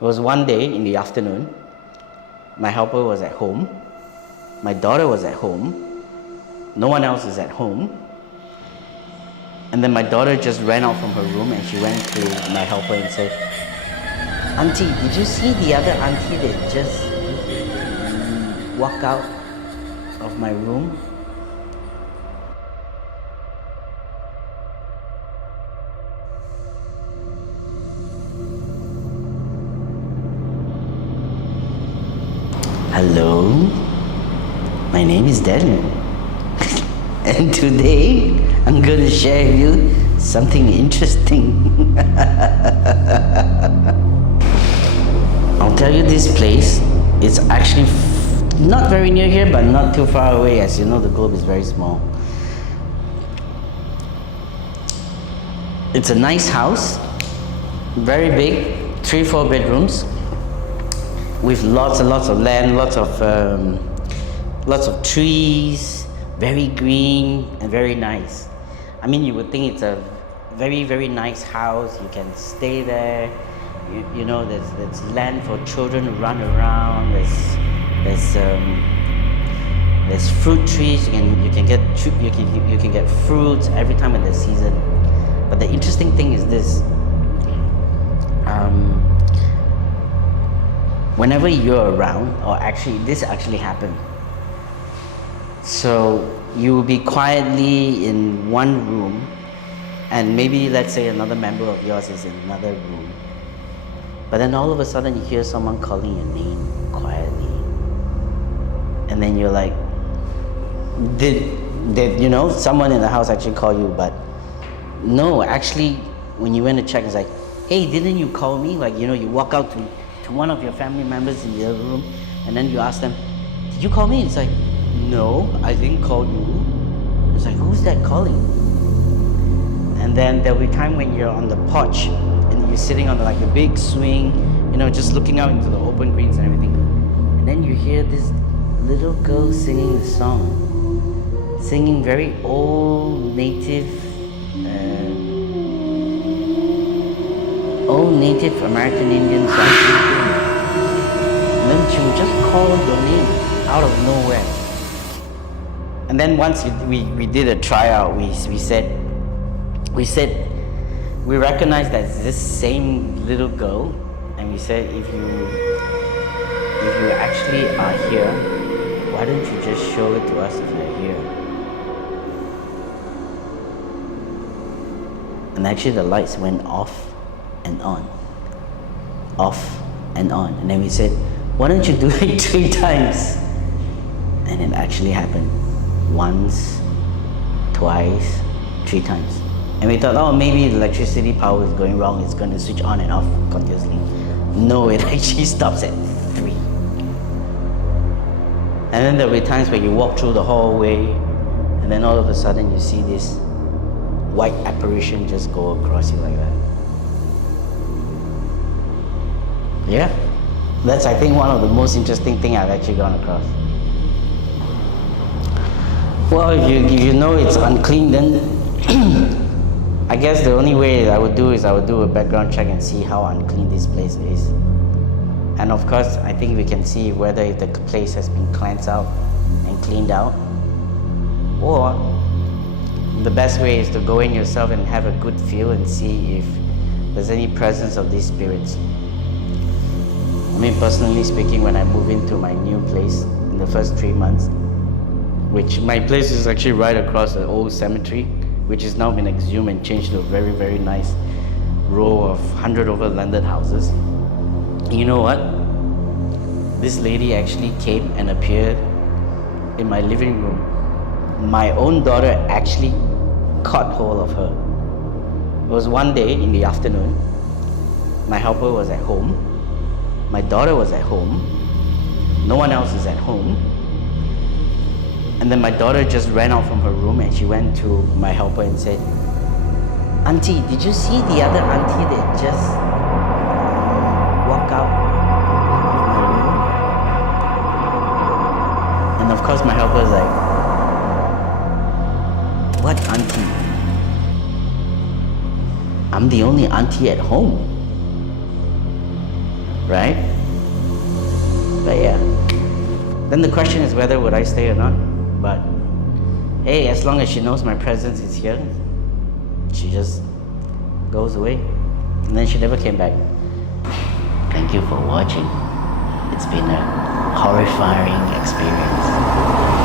It was one day in the afternoon. My helper was at home. My daughter was at home. No one else is at home. And then my daughter just ran out from her room and she went to my helper and said, "Auntie, did you see the other auntie that just walked out of my room?" Hello, my name is Daniel. And today I'm going to share with you something interesting. I'll tell you, this place is actually not very near here, but not too far away. As you know, the globe is very small. It's a nice house, very big, 3-4 bedrooms, with lots and lots of land, lots of trees, very green and very nice. I mean, you would think it's a very, very nice house. You can stay there. You know, there's land for children to run around. There's fruit trees. You can get fruits every time in the season. But the interesting thing is this. Whenever you're around, or actually this actually happened. So you will be quietly in one room, and maybe let's say another member of yours is in another room. But then all of a sudden you hear someone calling your name quietly. And then you're like, did someone in the house actually call you? But no, actually when you went to check, it's like, hey, didn't you call me? Like, you walk out to one of your family members in the other room, and then you ask them, did you call me? It's like, no, I didn't call you. It's like, who's that calling? And then there'll be time when you're on the porch and you're sitting on the big swing, just looking out into the open greens and everything. And then you hear this little girl singing the song, singing very old Native American Indian song. And then she would just call your name out of nowhere. And then once we did a tryout, we said we recognized that this same little girl, and we said, if you actually are here, why don't you just show it to us if you're here? And actually the lights went off and on, off and on. And then we said, why don't you do it 3 times? And it actually happened. Once, twice, 3 times. And we thought, oh, maybe the electricity power is going wrong, it's going to switch on and off continuously. No, it actually stops at 3. And then there'll be times where you walk through the hallway, and then all of a sudden you see this white apparition just go across you like that. Yeah, that's, I think, one of the most interesting things I've actually gone across. Well, if you know it's unclean, then I guess the only way I would do a background check and see how unclean this place is. And of course, I think we can see whether if the place has been cleansed out and cleaned out, or the best way is to go in yourself and have a good feel and see if there's any presence of these spirits. I mean, personally speaking, when I move into my new place in the first 3 months, which my place is actually right across the old cemetery, which has now been exhumed and changed to a very, very nice row of 100 over landed houses. You know what? This lady actually came and appeared in my living room. My own daughter actually caught hold of her. It was one day in the afternoon. My helper was at home. My daughter was at home. No one else is at home. And then my daughter just ran out from her room and she went to my helper and said, "Auntie, did you see the other auntie that just walked out of my room?" And of course my helper is like, "What auntie? I'm the only auntie at home." right? But yeah. Then the question is whether would I stay or not. But hey, as long as she knows my presence is here, she just goes away. And then she never came back. Thank you for watching. It's been a horrifying experience.